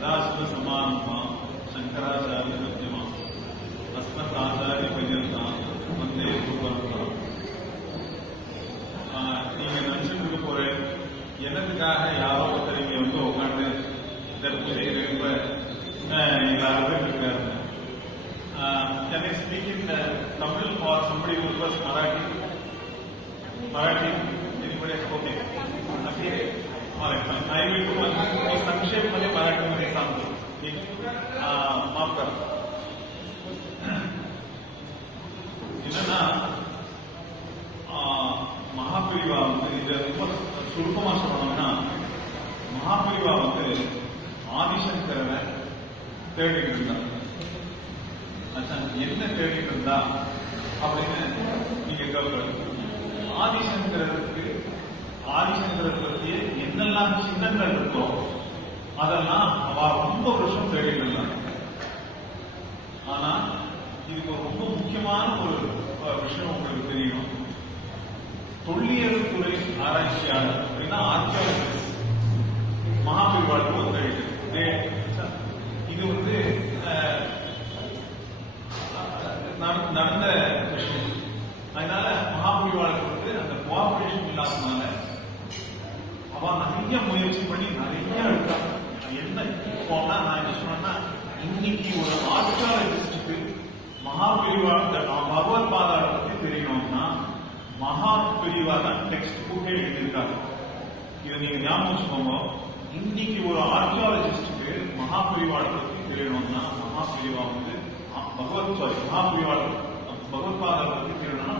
सदाशिव समारंभा शंकराचार्य मध्यमा अस्मदाचार्य पर्यंता वंदे गुरुपरंपरा. நீங்க நினைச்சுட்டு போற எனக்குக்காக யாரோ ஒருத்தர் இங்க வந்து உட்காந்து இந்த செய்யறப்ப எல்லாரும் இருக்காரு. Can I speak in Tamil or somebody who was Marathi? Marathi? Anybody? Okay. Okay. All right. I will do one. संक्षेप मध्ये मराठीमध्ये सांगतो. माफ करा. என்னன்னா மகாபிரிவா வந்து இதை ரொம்ப சுருக்கமா சொல்லணும்னா மகாபிரிவா வந்து ஆதிசங்கரனை தேடிட்டு இருந்தாங்க. என்ன தேடிட்டு இருந்தா அப்படின்னு நீங்க கேட்கறது. ஆதிசங்கரை பற்றிய என்னெல்லாம் சின்னங்கள் இருக்கோ அதெல்லாம் அவ ரொம்ப வருஷம் தேடிட்டு இருந்தாங்க. ஆனா இதுக்கு ரொம்ப முக்கியமான ஒரு விஷயம் உங்களுக்கு தெரியணும். தொல்லியல் துறை ஆராய்ச்சியாளர் அப்படின்னா ஆர்கியாலஜிஸ்ட் மகாபிரிவாளுக்கு ஒத்துழைக்கு. இது வந்து நடந்த விஷயம். அதனால மகாபிரிவாளுக்கு வந்து அந்த கோஆபரேஷன் இல்லாதனால அவ நிறைய முயற்சி பண்ணி நிறைய எடுத்தாங்க. என்ன போனா நான் என்ன சொன்னேன்னா இன்னைக்கு ஒரு ஆர்கியாலஜிஸ்டுக்கு மகாபிரிவா பகவத் பாதாளை பத்தி தெரியணும்னா மகாபிரிவா தான் டெக்ஸ்ட் புக்கே எழுதியிருக்காங்க. இதை நீங்க ஞாபகம் வச்சுக்கோங்க. இன்னைக்கு ஒரு ஆர்கியாலஜிஸ்டுக்கு மகாபிரிவாளை பத்தி தெரியணும்னா மகாபிரிவா வந்து மகாபிரிவா பகவத் பாதாளை பத்தி தெரியணும்னா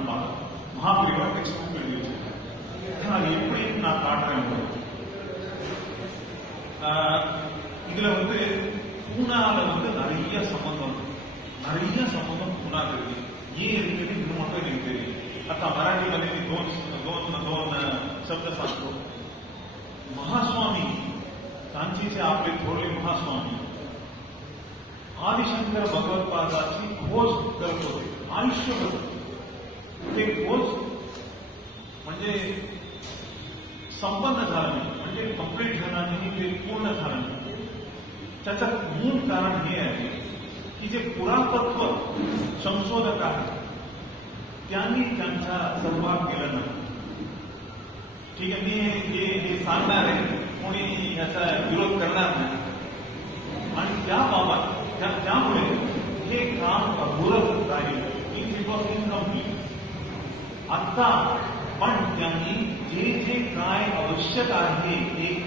மகாபிரிவா டெக்ஸ்ட் புக் எழுதி வச்சிருக்காங்க. அது எப்படின்னு நான் காட்டுறேன். இதுல வந்து பூனால வந்து நிறைய சம்பந்தம் பூனா இருக்கு. ஏன் இருக்குது இது மட்டும் எனக்கு தெரியும். आता मराठीमध्ये दोन शब्द सांगतो. महास्वामी कांचीचे आपले थोरले महास्वामी आदिशंकर भगवत्पादाची खोज करत होते आयुष्यभर. ते खोज म्हणजे संपन्न झालं नाही, म्हणजे कंप्लीट झालं नाही, ते पूर्ण झालं नाही. त्याचं मूळ कारण हे आहे की जे पुरातत्व संशोधक आहेत त्यांनी त्यांचा सहभाग केला नाही. ठीक आहे, मी हे सांगणार आहे, कोणी याचा विरोध करणार नाही. आणि त्याबाबत त्यामुळे हे काम अधुरच राहील. It was incomplete. आता पण त्यांनी जे काय आवश्यक आहे एक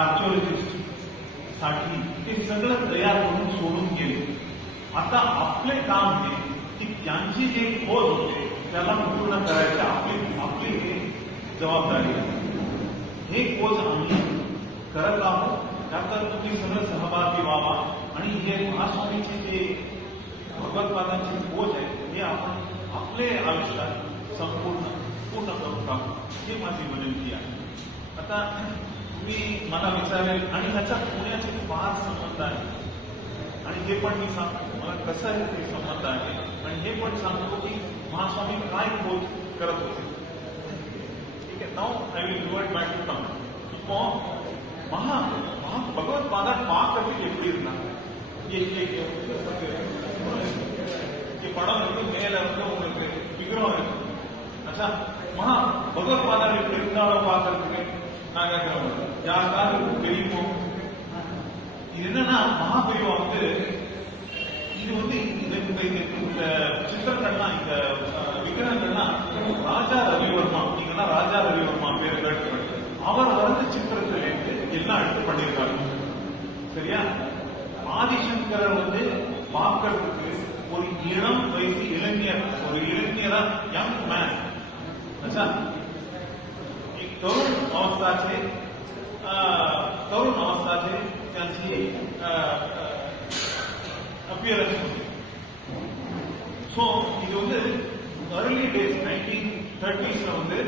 आर्किओलॉजिस्ट साठी ते सगळं तयार करून सोडून गेले. आता आपले काम हे की त्यांची जे खोज होते त्याला पूर्ण करायची आपली जबाबदारी आहे. हे खोज आम्ही करत आहोत. त्यात तुम्ही सगळं सहभागी व्हावा आणि हे महास्वामीची जे भगवत्पादांची खोज आहे हे आपण आपले आयुष्यात पूर्ण करून टाकू ही माझी विनंती आहे. आता तुम्ही मला विचारेल आणि ह्याचा पुण्याचे फार संबंध आहे आणि हे पण मी सांगतो मला कसं आहे ते संबंध आहे आणि हे पण सांगतो की महास्वामी काय खोज करत होते. ठीक आहे. Now I will revert back to them. இப்போ பகவத் பாதா பார்க்கறதுக்கு எப்படி இருந்தாங்க? படம் வந்து மேல வந்து உங்களுக்கு விக்கிரகம் இருக்கு. அச்சா பகவத் பாதா எப்படி இருந்தாலும் பார்க்கறதுக்கு நான் கேட்கிறேன், யாருக்காவது தெரியுமோ? இது என்னன்னா மகாபிரிவா வந்து இது வந்து இந்த சித்திரங்கள்லாம் இந்த விக்கிரகங்கள்லாம் ராஜா ரவிவர்மா, நீங்கெல்லாம் ராஜா ரவிவர்மா பேர் கேட்டு அவர் வரைஞ்ச சித்திரத்திலிருந்து எல்லாம் எடுத்து பண்ணியிருக்காங்க. சரியா? ஆதிசங்கரர் வந்து பார்க்கறதுக்கு ஒரு இளம் வயசு இளைஞரா யங் मैन. अच्छा, एक तरुण अवस्था છે त्यांची appearance होती. सो இது வந்து early days 1930s வந்து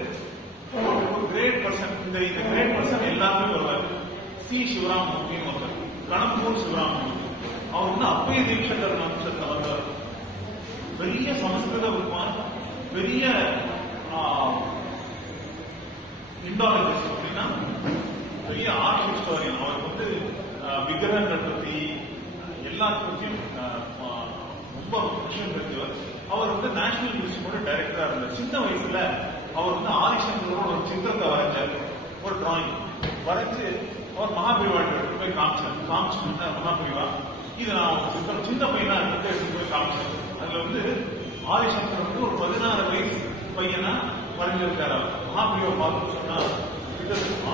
ஒரு கிரேட் பர்சன். இந்த கிரேட் பர்சன் எல்லாருமே வருவார். சி சிவராமூர்த்தின்னு ஒருத்தர், கணம்பூர் சிவராமூர்த்தி. அவர் வந்து அப்பய தீட்சகர் வம்சத்தில் வந்தவர். பெரிய சமஸ்கிருத வித்வான், பெரிய இண்டாலஜிஸ்ட் அப்படின்னா பெரிய ஆர்ட் ஹிஸ்டோரியன். அவர் வந்து விக்கிரகங்கள் பத்தி எல்லாத்த பற்றியும் ரொம்ப விஷயம் தெரிஞ்சவர். அவர் வந்து நேஷனல் மியூசியமோட டைரக்டரா இருந்தார். சின்ன வயசுல அவர் வந்து ஆதிசங்கரோட ஒரு சித்திரத்தை வரைஞ்சார், ஒரு டிராயிங் வரைஞ்சு அவர் மகாபிரிவாட்டு போய் காமிச்சு மகாபிரிவா இது நான் ஒரு சித்திரம் சின்ன பையனா எடுத்து போய் காமிச்சேன். அதுல வந்து ஆதிசங்கர் வந்து ஒரு 16 வயசு பையனா வரைஞ்சிருக்காரு. மகாபிரிவா பார்த்து சொன்னா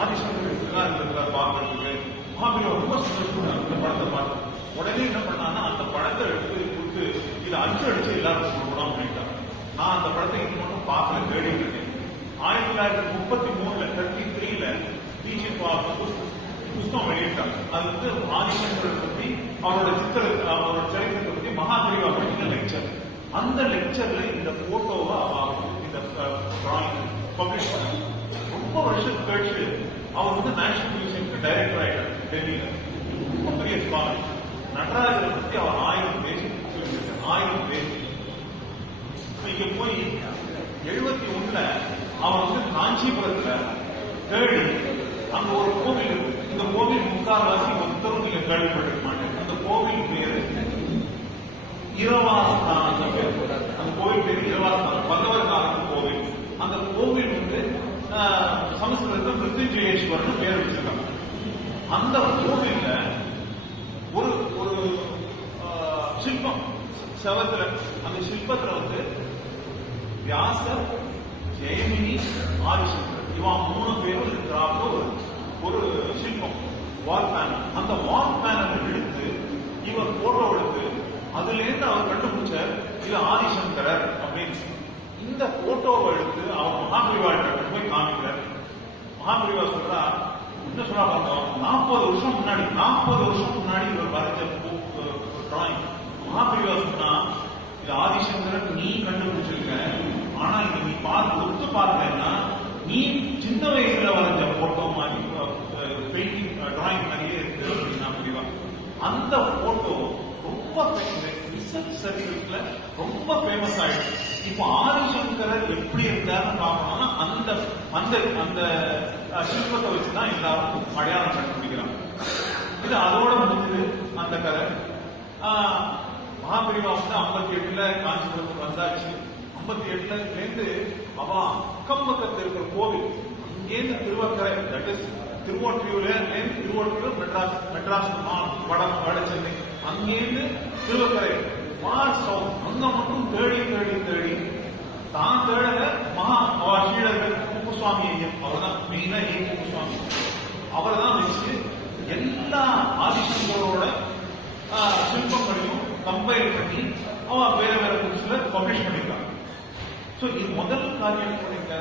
ஆதிசங்கர் இப்படிதான் இருந்திருக்காரு பார்க்கறதுக்கு. மகாபிரிவா ரொம்ப சந்தோஷம் அந்த படத்தை பார்த்து உடனே என்ன பண்ணான்னா அந்த படத்தை எடுத்து கொடுத்து இதை அச்சு அடிச்சு எல்லாரும் சொல்லணும் அப்படின்ட்டாங்க. நான் அந்த படத்தை இது மட்டும் பார்க்கல, தேடிட்டு இருக்கேன். 1933 33ல பிஜி புஸ்தகம் வெளியிட்டாங்க. அது வந்து ஆதிசங்கரை பற்றி அவரோட சரித்திரத்தை பற்றி மகாபிரிவா பற்றின லெக்சர். அந்த லெக்சர்ல இந்த போட்டோவை இந்த டிராயிங் பப்ளிஷ் பண்ணாங்க. ரொம்ப வருஷத்துக்கு கழிச்சு அவர் வந்து நேஷனல் மியூசியம்க்கு டைரக்டர் ஆயிட்டார் டெல்லியில. ரொம்ப பெரிய ஸ்காலர். நடராஜரை பற்றி அவர் 1000 பேஜ் சொல்லியிருக்கார். 1000 பேஜ். இங்க போய் 71ல அவர் வந்து காஞ்சிபுரத்துல தேடி அங்க ஒரு கோவில் இருக்கு. இந்த கோவில் முக்கால்வாசி ஒருத்தரும் நீங்க கேள்விப்பட்டிருக்க மாட்டேன். அந்த கோவில் பேரு இரவாஸ்தானம். அந்த கோவில் பேரு இரவாஸ்தானம், பல்லவர் காலத்து கோவில். அந்த கோவில் வந்து சமஸ்கிருதத்தில் மிருத்யுஞ்சயேஸ்வரன் பேர் வச்சிருக்காங்க. அந்த கோவில்ல ஒரு ஒரு சிற்பம் செவத்துல, அந்த சிற்பத்துல வந்து வியாசர், ஜெயமினி, ஆதிசங்கர் இவன் 3 பேரும் இருக்கிறாங்க. ஒரு சிற்பம் வால் பேனல். அந்த வால் பேனல் எடுத்து இவர் போட்டோ எடுத்து அதுல இருந்து அவர் கண்டுபிடிச்சார் இது ஆதிசங்கரர் அப்படின்னு. இந்த போட்டோவை எடுத்து அவர் மகாபிரிவா போய் காமிக்கிறார். மகாபிரிவா சொல்றா என்ன சொல்றா பாருங்க, 40 வருஷம் முன்னாடி இவர் வரைஞ்ச டிராயிங். மகாபிரிவா சொன்னா இது ஆதிசங்கரன் நீ கண்டுபிடிச்சிருக்க, ஆனா நீ ஒத்து பார்த்தேன்னா நீ சின்ன வயசுல வரைஞ்ச போட்டோ மாதிரி பெயிண்டிங் டிராயிங் மாதிரியே இருக்கு அப்படின்னா புரிவா. அந்த போட்டோ ரொம்ப ரிசர்ச் சர்க்கிள்ஸ்ல ரொம்ப ஃபேமஸ் ஆயிடுச்சு. இப்போ ஆதிசங்கரர் எப்படி இருந்தாருன்னு பார்க்கணும்னா அந்த அந்த அந்த சிற்பத்தை வச்சுதான் எல்லாரும் அடையாளம் கண்டுபிடிக்கிறாங்க. இது அதோட முடிஞ்சது அந்த கதை. மகாபிரிவா வந்து 58ல காஞ்சிபுரத்துக்கு வந்தாச்சு. 58ல இருந்து அவ அக்கம் பக்கத்தில் இருக்கிற கோவில் அங்கேருந்து திருவக்கரை, தட் இஸ் திருவொற்றியூர்ல திருவொற்றியூர் மெட்ராஸ் வட சென்னை, அங்கேருந்து திருவக்கரை அங்க மட்டும் தேடி தான் தேடல. ஸ்ரீடர்கள் குப்புசுவாமி ஐயம் அவர்தான் மெயினா. குப்புசுவாமி அவரை தான் வச்சு எல்லா ஆதிசங்கரோட சிற்பங்களையும் கம்பைல் பண்ணி அவன் வேற புக்ஸ்ல பப்ளிஷ் பண்ணிருக்காங்க. சோ இது முதல் காரியம் பண்ணிருக்க,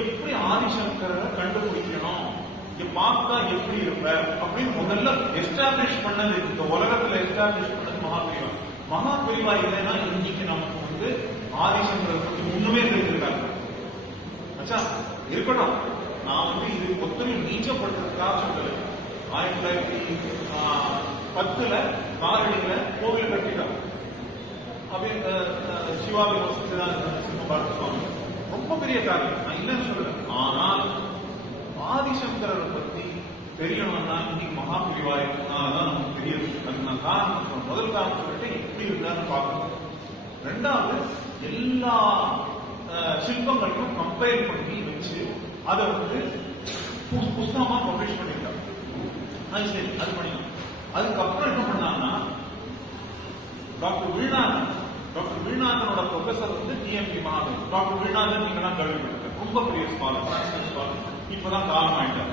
எப்படி ஆதிசங்கரை கண்டுபிடிக்கணும், பார்த்தா எப்படி இருப்ப அப்படின்னு முதல்ல எஸ்டாப்ளிஷ் பண்ணது, இந்த உலகத்துல எஸ்டாப்ளிஷ் பண்ணது மகாபிரிவா. மகாபிரிவா இல்லைன்னா இன்னைக்கு நமக்கு வந்து ஆதிசங்கரை பற்றி ஒண்ணுமே தெரிஞ்சிருக்காங்க. ஆச்சா இருக்கட்டும், நான் வந்து இது ஒத்தரையும் நீச்சப்படுறதுக்காக சொல்லல. 1910ல காரணியில கோவில் கட்டிட்டாங்க. அப்படியே சிவாபி சுவாமி ரொம்ப பெரிய காரியம், நான் இல்லைன்னு சொல்றேன். ஆனால் ஆதிசங்கரை பத்தி தெரியணும்னா இன்னைக்கு மகாபிரிவா இருக்கனாலதான் நமக்கு தெரியுது. அதுக்கு நான் காரணம் முதல் காரணத்தை விட்டு எப்படி இருந்தான்னு பார்க்கணும். ரெண்டாவது எல்லா சிற்பங்களையும் கம்பைல் பண்ணி வச்சு அதை வந்து புஸ்தகமா பப்ளிஷ் பண்ணிருக்காங்க. அது சரி, அது பண்ணிக்கலாம். அதுக்கப்புறம் என்ன பண்ணாங்கன்னா டாக்டர் வீழ்நாதனோட ப்ரொஃபசர் வந்து டிஎம்பி மகாதேவ். டாக்டர் வீழ்நாதன் நீங்க தான் கேள்விப்பட்டிருக்க, ரொம்ப பெரிய ஸ்காலர், இப்பதான் காலம் ஆயிட்டார்.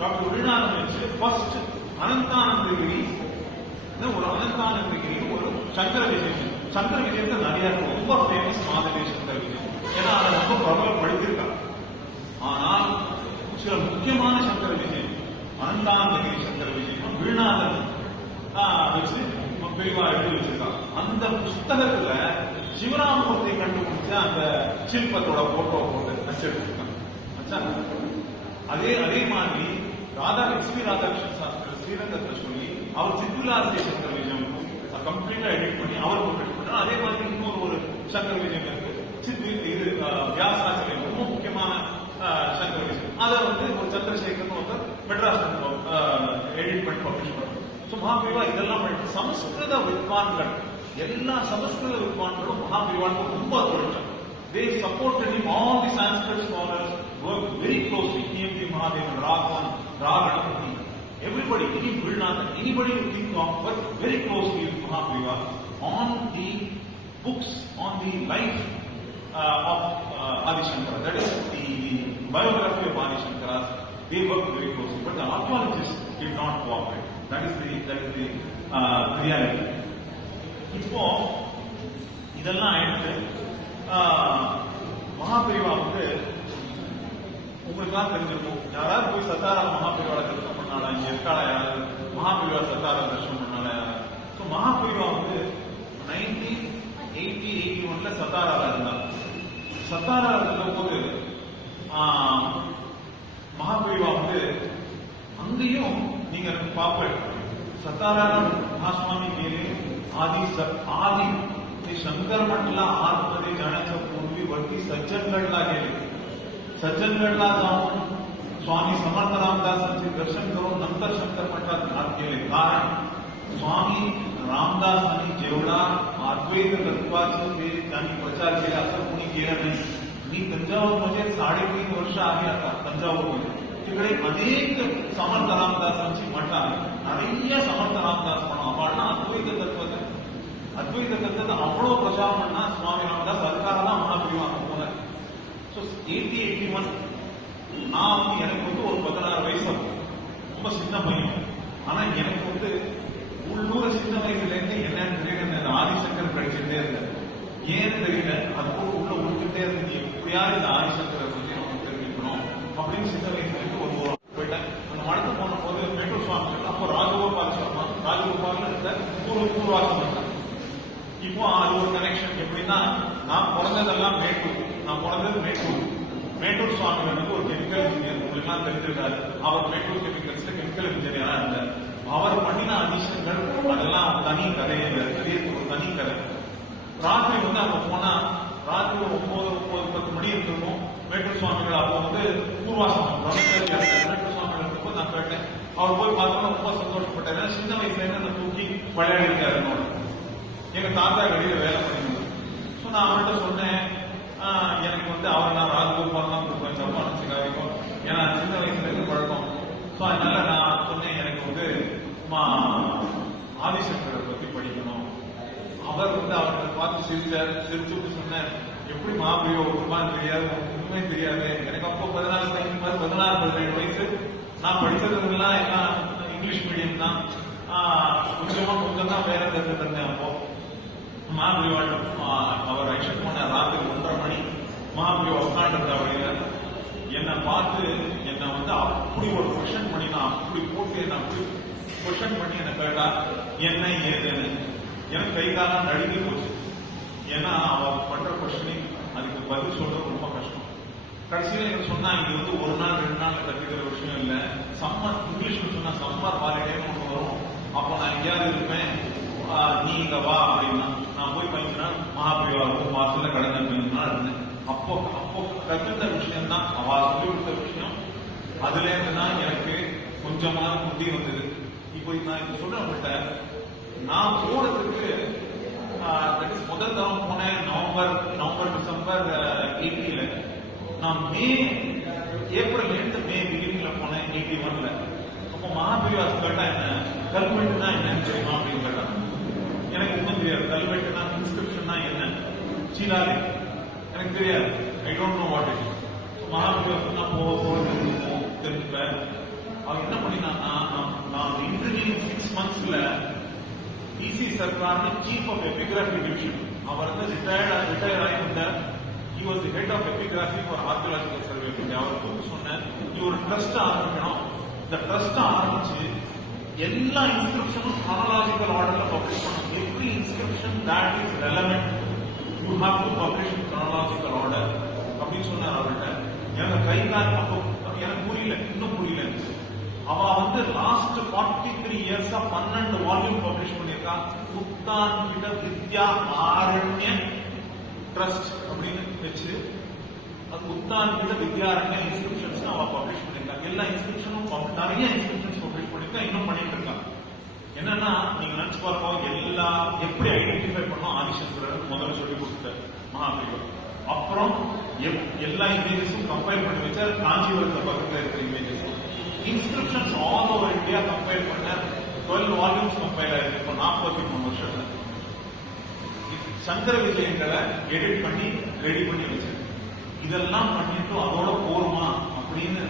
டாக்டர் வீழ்நாதன் வச்சு ஃபர்ஸ்ட் அனந்தானந்தகிரி ஒரு சங்கர விஜயம். சங்கர விஜயத்தை நிறைய ரொம்ப ஃபேமஸ் மாதவி சங்கர விஜயம், ஏன்னா அதை ரொம்ப பிரபலப்படுத்திருக்காங்க. ஆனால் சில முக்கியமான சங்கர விஜயம், அனந்தானந்தகிரி சங்கர விஜயம் வீழ்நாதன் வச்சு பெரியவா எழுதி வச்சிருக்காங்க. அந்த புஸ்தகத்துல சிவராமூர்த்தி கண்டுபிடிச்ச அந்த சிற்பத்தோட போட்டோ போட்டு நச்செடுத்திருக்காங்க. அதே மாதிரி எஸ்பி ராதாகிருஷ்ணன் சாஸ்திரி ஸ்ரீரங்கத்தில் சொல்லி அவர் சித்துலாசிய சங்கர விஜயம் கம்ப்ளீட்டா எடிட் பண்ணி அவர் பப்ளிஷ் பண்றாரு. அதே மாதிரி இன்னொரு சங்கர விஜயம் இருக்கு, இது வியாசாசிரியம், ரொம்ப முக்கியமான சங்கர விஜயம். அதை வந்து ஒரு சந்திரசேகர் மெட்ராஸ் எடிட் பண்ணி பப்ளிஷ் பண்றாரு. மகாபிரிவா இதெல்லாம் படிச்சு சமஸ்கிருத வித்வான்கள் எல்லா சமஸ்கிருத வித்வான்களும் மகாபிரிவாளுக்கு ரொம்ப அர்ப்பணிச்சாங்க. They supported him. All the Sanskrit scholars worked very closely. T.M.T. Mahadevan, Raghavan, Raghanapati, everybody, anybody you think of worked very closely with Mahaprabhu on the books, on the life of Adi Shankara. That is the biography of Adi Shankara. They worked very closely, but the archaeologists did not cooperate. That is the reality. இப்போ இதெல்லாம் எடுத்து மகாபிரிவா உங்களுக்குலாம் தெரிஞ்சிருக்கும். யாராவது போய் சத்தாரா மகாபிரிவால தரிசனம் பண்ணாலா, இங்க இருக்காளா யாராவது மகாபிரிவா சத்தாரா தரிசனம் பண்ணாலா யாராவது? மகாபிரிவா 1980-81 சத்தாரால இருந்தாங்க. சத்தாரால இருந்தபோது மகாபிரிவா அங்கேயும் நீங்க பாப்பேன் सतारा महास्वामी गेले आदि ते शंकर मठला आतमध्ये जाण्याच्या पूर्वी वरती सज्जनगडला गेले. सज्जनगडला जाऊन स्वामी समर्थ रामदासांचे दर्शन करून नंतर शंकर मठात आत गेले. कारण स्वामी रामदास आणि जेवढा अद्वैत तत्वाचे ते त्यांनी प्रचार केला असं कोणी केलं नाही. मी तंजावरमध्ये 3.5 वर्ष आहे आता तंजावरमध्ये. तिकडे अनेक समर्थ रामदासांची मठ आहे. நிறைய சமர்த்த ராமதாஸ் பணம் அவள்னா அத்வைத தத்துவத்தை அவ்வளோ பிரச்சாரம் பண்ணா சுவாமி ராமதாஸ். அதுக்காக தான் மகாபிரிவா போனார். ஸோ 80-81 நான் எனக்கு ஒரு 16 வயசு, ரொம்ப சின்ன பையன். ஆனா எனக்கு உள்ளூர் சின்ன வயசுலேருந்து என்னன்னு தெரியல, இந்த ஆதிசங்கர் படிச்சுட்டே இருந்தேன். ஏன்னு தெரியல, அது உள்ள உழுக்கிட்டே இருந்துச்சு. எப்படியாவது இந்த ஆதிசங்கரை பற்றி நமக்கு தெரிஞ்சுக்கணும் அப்படின்னு சின்ன வயசுலேருந்து ஒரு போயிட்டேன். அந்த மடத்து போன போது மேட்டூர் சுவாமி, அப்போ ராஜகோபால் சர்மா, ராஜகோபால் இருந்த பூர்வாசம் பண்ணாங்க. இப்போ அது ஒரு கனெக்ஷன். எப்படின்னா, நான் பிறந்ததெல்லாம் மேட்டூர். நான் பிறந்தது மேட்டூர் சுவாமி ஒரு கெமிக்கல் இன்ஜினியர், உங்களுக்கு தெரிஞ்சிருக்காரு. அவர் மேட்டூர் கெமிக்கல்ஸ்ல கெமிக்கல் இன்ஜினியரா இருந்தார். அவர் பண்ணின அதிசயங்கள் அதெல்லாம் தனி கதை, ஒரு தனி கதை. ராத்திரி அங்க போனா ராத்திரி 9-10 மணி இருக்கும். மேட்டூர் சுவாமிகள் அப்போ பூர்வாசம் மேட்டூர் சுவாமிகள் இருக்கும்போது நான் கேட்டேன். அவர் போய் பார்த்தோம்னா ரொம்ப சந்தோஷப்பட்டாரு. சின்ன வயசுல இருந்து அந்த தூக்கி விளையாடி இருக்காரு. எங்க தாத்தா வெளியில வேலை பண்ணிருந்தாங்க. ஸோ நான் அவர்கிட்ட சொன்னேன், எனக்கு அவர் நான் ராஜகோபால் தான் கொடுப்பேன், தப்பா நினைச்சுக்காதைக்கும், ஏன்னா சின்ன வயசுல இருந்து பழக்கம். ஸோ அதனால நான் சொன்னேன், எனக்கு ஆதிசங்கரை பத்தி படிக்கணும். அவர் அவர்களை பார்த்து சிரிச்சுட்டு சொன்னேன், எப்படி மகாபிரிவா ஒருமான்னு தெரியாது, ஒன்றுமே தெரியாது. எனக்கு அப்போ 16-17 வயசு. நான் படித்ததுலாம் எல்லாம் இங்கிலீஷ் மீடியம் தான். கொஞ்சம் தான் வேற தெரிஞ்சிருந்தேன். அப்போ மகாபிரிவா அவர் ஆக்ஷன் போன ராத்திரி 1:30 மணி மகாபிரிவா உட்காந்துருந்த வழியில என்னை பார்த்து என்னை அப்படி ஒரு கொஷன் பண்ணி, நான் அப்படி போட்டு என்ன அப்படி கொஷன் பண்ணி என்னை கேட்டா என்ன ஏதுன்னு. எனக்கு கை காலம் நடுங்கி போச்சு. ஏன்னா அவர் பண்ற கொஸ்டினிங் அதுக்கு பதில் சொல்றது ரொம்ப கஷ்டம். கடைசியில் எனக்கு சொன்னா, இது 1 நாள் 2 நாள் கற்றுக்கிற விஷயம் இல்லை. சம்மர் இங்கிலீஷ்ல சொன்னா சம்மர் ஹாலிடேன்னு ஒன்று வரும். அப்போ நான் எங்கேயாவது இருப்பேன், நீ இங்க வா அப்படின்னா நான் போய் 5 நாள் மகாபிரிவா வாசல்ல கடந்த 5 நாள் இருந்தேன். அப்போ கற்றுத்த விஷயம் தான் அவ சொல்லி கொடுத்த விஷயம். அதுல இருந்து தான் எனக்கு கொஞ்சமான புத்தி வந்தது. இப்போ நான் இப்ப சொல்றேன், நான் போறதுக்கு முதல் தரம் போனேன் நவம்பர் டிசம்பர் 80ல. நான் ஏப்ரல் மே பிகினிங்ல போனேன் 81ல. அப்போ மகாபிரிவா கேட்டா என்ன கல்வெட்டுனா என்னன்னு தெரியுமா அப்படின்னு கேட்டாங்க. எனக்கு ஒன்றும் தெரியாது. கல்வெட்டுனா இன்ஸ்கிரிப்ஷன்னா என்ன, சீலாலே எனக்கு தெரியாது. I don't know what it is. மகாபிரிவா சொன்னா போக தெரிஞ்சுப்பேன். அவர் என்ன பண்ணினான்னா, நான் இன்டர்வியூ 6 monthsல DC சர்க்கார்னு சீஃப் ஆஃப் எபிகிராபி டிவிஷன், அவர் ரிட்டையர் ஆகியிருந்தார். He was the head of epigraphy for Archaeological Survey of India. அவர் கூப்பிட்டு சொன்னேன், நீ ஒரு ட்ரஸ்ட் ஆரம்பிக்கணும். இந்த ட்ரஸ்ட் ஆரம்பிச்சு எல்லா இன்ஸ்கிரிப்ஷனும் chronological ஆர்டர்ல பப்ளிஷ் பண்ணணும். Every inscription that is relevant you have to publish in chronological order அப்படின்னு சொன்னார் அவர்கிட்ட. எனக்கு கை கால் எனக்கு இன்னும் புரியல. அவ லாஸ்ட் 43 இயர்ஸா 12 வால்யூம் பப்ளிஷ் பண்ணிருக்கான். உத்தான்பிட வித்யா ஆரண்ய ட்ரஸ்ட் அப்படின்னு வச்சு, அது உத்தான்பிட வித்யாரண்ய இன்ஸ்கிரிப்ஷன்ஸ் அவ பப்ளிஷ் பண்ணிருக்காங்க. எல்லா இன்ஸ்கிரிப்ஷனும் நிறைய இன்ஸ்கிரிப்ஷன்ஸ் பப்ளிஷ் பண்ணிருக்கா, இன்னும் பண்ணிட்டு இருக்காங்க. என்னன்னா நீங்க நினைச்சு பாருங்க, எல்லா எப்படி ஐடென்டிஃபை பண்ணோம் ஆதிசங்கரர் முதல்ல சொல்லி கொடுத்தார் மகாபிரிவா. அப்புறம் எல்லா இமேஜஸும் கம்பைல் பண்ணி வச்சா காஞ்சிபுரத்தை பக்கத்தில் இருக்கிற images inscriptions all over India compile பண்ண 12 வால்யூம்ஸ் கம்பைல் ஆயிருக்கு. இப்போ 43 வருஷத்துல சங்கர விஜயங்களை எடிட் பண்ணி ரெடி பண்ணி வச்சிருக்கு. இதெல்லாம் பண்ணிட்டு அதோட போருமா அப்படின்னு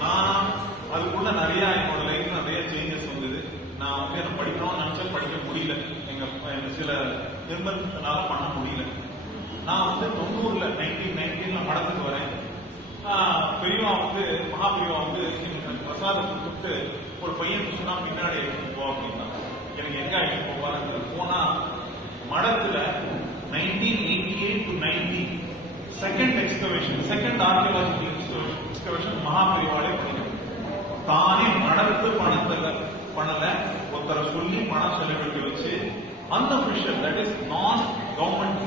நான் அதுக்குள்ள நிறைய என்னோட லைஃப்ல நிறைய சேஞ்சஸ் வந்தது. நான் வந்து என்ன படிக்கணும்னு நினைச்சா படிக்க முடியல, எங்க சில நிர்பந்தத்தினால பண்ண முடியல. நான் வந்து 1919 மடத்துக்கு வரேன். பெரியவா வந்து மகாபிரிவா வந்து எனக்கு பிரசாதம் கொடுத்துட்டு ஒரு பையன் சொன்னா பின்னாடி போ அப்படின்னா எனக்கு எங்க ஆகிட்டு போவாரு போனா மடத்துல 1988 to 90 second excavation, second archaeological excavation மகாபிரிவாலே பண்ணிடும். தானே மடத்து பண்ணல ஒருத்தரை சொல்லி பணம் செலவழிக்க வச்சு அந்த ஃபிஷர் தட் இஸ் நான் கவர்மெண்ட்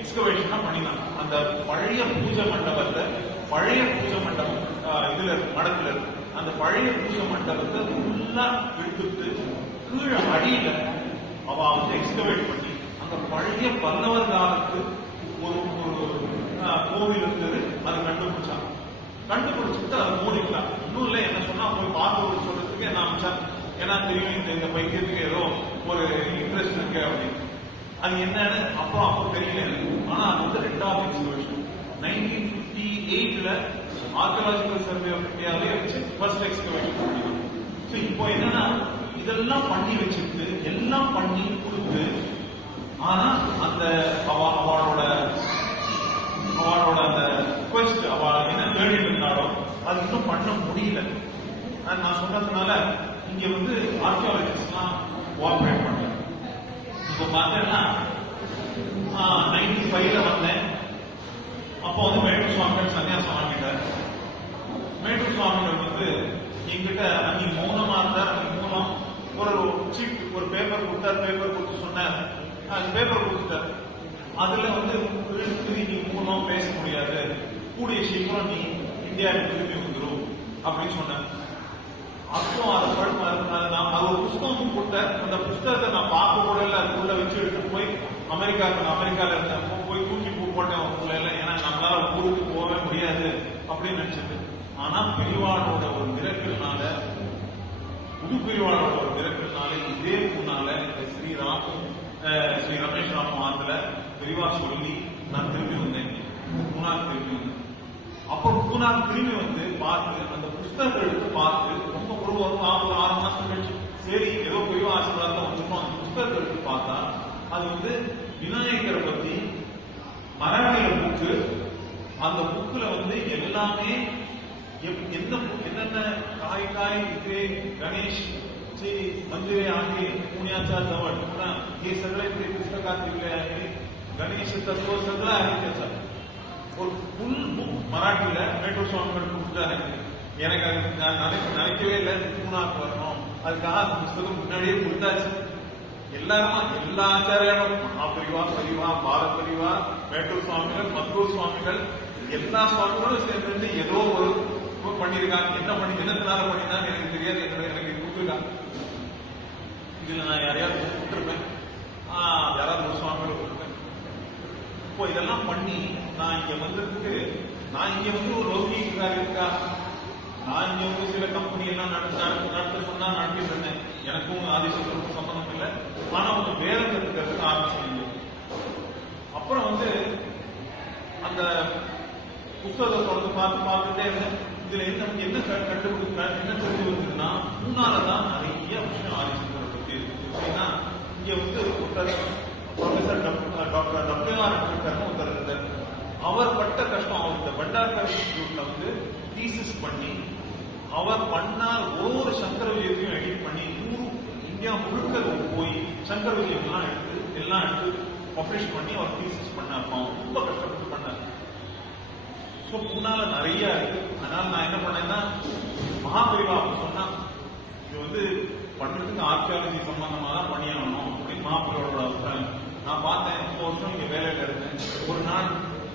எக்ஸ்கவேஷனா பண்ணினாங்க. அந்த பழைய பூஜை மண்டபத்தை, பழைய பூஜை மண்டபம் இதுல மடத்துல இருக்கு. அந்த பழைய பூஜை மண்டபத்தை ஃபுல்லா எடுத்துட்டு கீழே அடியில அவ வந்து எக்ஸ்கவேட் பண்ணி அந்த பழைய பல்லவர் காலத்து ஒரு கோவில் இருந்தது, அதை கண்டுபிடிச்சாங்க. கண்டுபிடிச்சிட்டு அதை மூடிக்கலாம். இன்னும் இல்லை என்ன சொன்னா போய் பார்த்து சொல்றதுக்கு என்ன அமிச்சாங்க. ஏன்னா தெரியும் இந்த பைத்தியத்துக்கு ஏதோ ஒரு இன்ட்ரெஸ்ட் இருக்கு அப்படின்னு. அது என்னன்னு அப்போ தெரியல எனக்கு. ஆனா அது வந்து ரெண்டாவது எக்ஸ்கவேஷன் 1958 ஆர்கியாலஜிக்கல் சர்வே ஆஃப் இந்தியாவே வச்சு ஃபர்ஸ்ட் எக்ஸ்கவேஷன் பண்ணிடும். ஸோ இப்போ என்னன்னா இதெல்லாம் பண்ணி வச்சுட்டு எல்லாம் பண்ணி கொடுத்து, ஆனா அந்த அவளோட அந்த ரிக்வெஸ்ட் அவ என்ன தேடிட்டு இருந்தாலோ அது இன்னும் பண்ண முடியல. நான் சொன்னதுனால இங்க வந்து ஆர்கியாலஜிஸ்ட்லாம் கோஆபரேட் பண்ணல. இப்போ பார்த்தேன்னா 95 வந்தேன். அப்போ வந்து மேட்டூர் சுவாமிகள் சன்னியாசம் வாங்கிட்டார். மேட்டூர் சுவாமிகள் வந்து என்கிட்ட அன்னைக்கு மௌனமா இருந்தார். அன்னைக்கு மூலம் ஒரு சீட் ஒரு பேப்பர் கொடுத்தார். பேப்பர் கொடுத்து சொன்னார், பேப்பர் கொடுத்துட்டார். அதுல வந்து நீ மூலம் பேச முடியாது, கூடிய சீக்கிரம் நீ இந்தியாவுக்கு திரும்பி வந்துடும் அப்படின்னு சொன்னார். அப்போ அது ஒரு புஸ்தகம் கொடுத்தார். அந்த புஸ்தகத்தை நான் பார்க்க கூட இல்லை. அதுக்குள்ள வச்சு எடுத்துட்டு போய் அமெரிக்கால இருந்தப்போ போய் தூக்கி போட்டேன் உள்ள இல்லை. ஏன்னா நம்மளால ஊருக்கு போகவே முடியாது அப்படின்னு நினைச்சது. ஆனா பெரியவாளோட ஒரு மிரக்கல்னால, புது பெரியவாளோட ஒரு மிரக்கல்னால இதே முன்னால ஸ்ரீ ரமேஷ் ராம் ஆத்துல பெரியவா சொல்லி நான் திரும்பி வந்தேன். மூணாவது திரும்பி வந்தேன். அப்போ மூணாவது திரும்பி வந்து பார்த்து அந்த புஸ்தகத்தை எடுத்து பார்த்து ரொம்ப ஒரு 6 மாசம் கழிச்சு சரி ஏதோ பெரியவா ஆசீர்வாதம் வந்துருக்கோம். அந்த புஸ்தகத்தை எடுத்து பார்த்தா அது வந்து விநாயகரை பத்தி மராட்டியில புக்கு. அந்த புக்குல வந்து எல்லாமே என்னென்ன காய் इथे गणेश चे मंदिरे आहे पुण्याच्या जवळ पुन्हा हे सगळे ते पुस्तकात लिहिले आहे. गणेश तत्व सगळं आहे त्याचा ஒரு ஃபுல் புக் மராட்டியில மேட்டூர் சுவாமிகள் கொடுத்துட்டாரு. எனக்கு அது நினைக்கவே இல்லை மூணாக்கு வரணும். அதுக்காக அந்த புஸ்தகம் முன்னாடியே கொடுத்தாச்சு. எல்லாரும் எல்லா ஆச்சாரியாரும் மகாபரிவா, பரிவா, பாலபரிவா, மேட்டூர் சுவாமிகள், மத்தூர் சுவாமிகள் எல்லா சுவாமிகளும் சேர்ந்து ஏதோ ஒரு பண்ணிருக்காங்க. என்னத்தினால பண்ணினான்னு எனக்கு தெரியாது. எனக்கு கொடுத்துருக்காங்க. இதுல நான் யாரையாவது கொடுத்துருப்பேன், யாராவது ஒரு சுவாமிகளை கொடுத்துருப்பேன். இப்போ இதெல்லாம் பண்ணி நான் இங்க வந்ததுக்கு நான் இங்க வந்து ஒரு லௌகீகாரி இருக்கா, நான் இங்க வந்து சில கம்பெனி எல்லாம் நடத்த சொன்னா நடத்திட்டு இருந்தேன். எனக்கும் ஆதிசங்கருக்கும் சம்பந்தம் இல்லை. ஆனா அவங்க வேலை கத்துக்கிறதுக்கு ஆரம்பிச்சு அப்புறம் வந்து அந்த புத்தகத்தை தொடர்ந்து பார்த்துட்டே இருந்தேன். இதுல என்ன கண்டுபிடிக்கிறார், என்ன தெரிஞ்சு வந்ததுன்னா முன்னாலதான் நிறைய விஷயம் ஆதிசங்கரை பத்தி இருக்கு. இங்க வந்து ப்ரொஃபசர் டாக்டர் டப்ளிஆர் ஒருத்தர் இருந்தார். அவர் பட்ட கஷ்டம். அவர் இந்த பண்டார்கர் இன்ஸ்டிடியூட்ல வந்து தீசிஸ் பண்ணி அவர் பண்ண ஒவ்வொரு சங்கர விஜயத்தையும் எடிட் பண்ணி இந்தியா முழுக்க போய் சங்கர விஜயம் எல்லாம் எடுத்து பப்ளிஷ் பண்ணி அவர் தீசிஸ் பண்ணார். ரொம்ப கஷ்டப்பட்டு பண்ணார். முன்னால நிறைய இருக்கு. அதனால நான் என்ன பண்ணேன்னா மகாபரிவா சொன்னா இது வந்து பண்றதுக்கு ஆர்கியாலஜி சம்பந்தமா தான் பண்ணியாகணும் அப்படின்னு மகாபரிவாவோட அபிப்பிராயம். நான் பார்த்தேன். 3 வருஷம் இங்க வேலையில இருந்தேன். ஒரு நாள்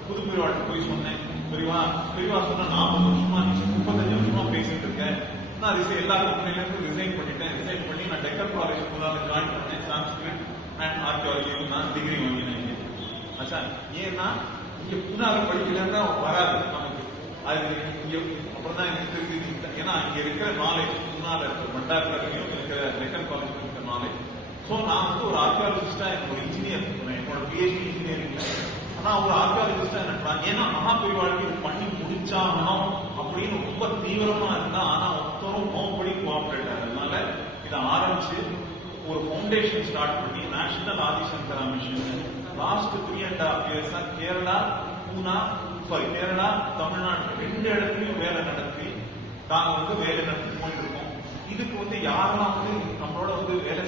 புது பெரியவாட்டு போய் சொன்னேன். பெரியவா சொன்னா 40 வருஷமா 35 வருஷமா பேசிட்டு இருக்கேன். நான் எல்லா கம்பெனிலேருந்து ரிசைன் பண்ணிட்டேன். ரிசைன் பண்ணி நான் டெக்கன் காலேஜ் புதுதாக ஜாயின் பண்ணேன். சான்ஸ்கிரிட் அண்ட் ஆர்கியாலஜி நான் டிகிரி வாங்கினேன். ஆச்சா, ஏன்னா இங்க புதுதாக படிக்கலன்னா வராது நமக்கு. அது இங்க அப்புறம் தான் எனக்கு தெரிஞ்சு, ஏன்னா இங்க இருக்கிற நாலேஜ் முன்னால இருக்கிற மண்டாக்கரையும் இருக்கிற டெக்கன் காலேஜ் இருக்கிற நாலேஜ். ஸோ நான் வந்து ஒரு ஆர்கியாலஜிஸ்டா, எனக்கு ஒரு இன்ஜினியர், என்னோட பிஹெச்டி இன்ஜினியரிங்ல, ஆனா ஒரு ஆர்கியாலஜிஸ்டா எனக்கு ஏன்னா மகாபெரிவாளுக்கு இது பண்ணி முடிச்சாகணும் அப்படின்னு ரொம்ப தீவிரமா இருந்தா, ஆனா ஒருத்தரும் மோப்படி கோஆபரேட் ஆகிறதுனால இதை ஆரம்பிச்சு ஒரு ஃபவுண்டேஷன் ஸ்டார்ட் பண்ணி நேஷனல் ஆதிசங்கரா மிஷன் லாஸ்ட் 3.5 இயர்ஸா கேரளா, கேரளா, தமிழ்நாடு 2 இடத்துலயும் வேலை நடத்தி நாங்க வந்து வேலை நடத்தி போயிட்டு இருக்கோம். இதுக்கு வந்து யாரெல்லாம் வந்து நம்மளோட வந்து வேலை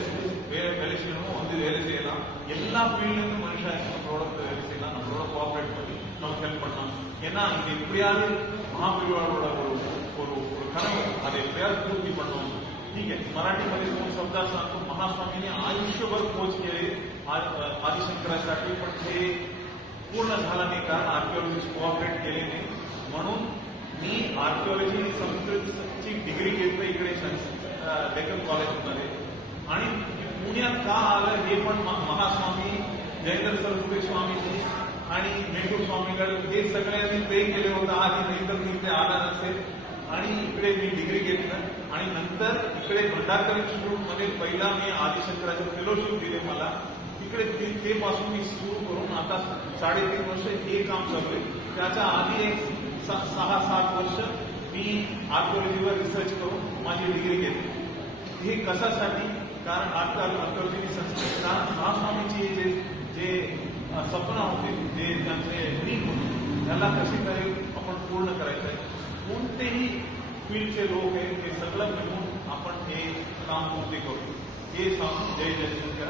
செய்யணுமோ வந்து வேலை செய்யலாம். எல்லா ஃபீல்ட்ல இருந்து மனுஷன் நம்மளோட வேலை செய்யலாம், நம்மளோட கோஆபரேட் பண்ணி நமக்கு ஹெல்ப் பண்ணலாம். ஏன்னா இங்க எப்படியாவது மகாபெரிவாளோட ஒரு கனவு அதை எப்படியாவது பூர்த்தி பண்ணணும். ठीक है, मराठी मध्ये 2 शब्दात सांगतो. महास्वामींनी आयुष्यभर खोज केले आदिशंकरासाठी, पण ते पूर्ण झालं नाही कारण आर्किओलॉजिस्ट कोऑपरेट केले नाही. म्हणून मी आर्किओलॉजी संस्कृतची डिग्री घेतली इकडे डेक्कन कॉलेजमध्ये. आणि पुण्यात का आलं हे पण महास्वामी, जयेंद्र सरस्वती स्वामीजी आणि मेघूर स्वामीगड हे सगळ्यांनी पे केले होतं आधी, नाही तर मी ते आला नसेल. आणि इकडे मी डिग्री घेतलं आणि नंतर इकडे भंडारकर इन्स्टिट्यूटमध्ये पहिला मी आदिशंकराचं फेलोशिप दिले मला. इकडे ते पासून मी सुरू करून आता 3.5 वर्ष हे काम चालू आहे. त्याच्या आधी एक 6-7 वर्ष मी आर्किओलॉजीवर रिसर्च करून माझी डिग्री घेतली. हे कशासाठी? कारण आर्किओलॉजी संस्कृती, कारण महास्वामीची जे स्वप्न होते, जे त्यांचे ड्रीम होते, त्याला कशी तरी आपण पूर्ण करायचं आहे. कोणतेही फील्डचे लोक आहेत ते सगळं मिळून आपण हे काम पूर्ण करू, हे सांगून जय जयशंकर.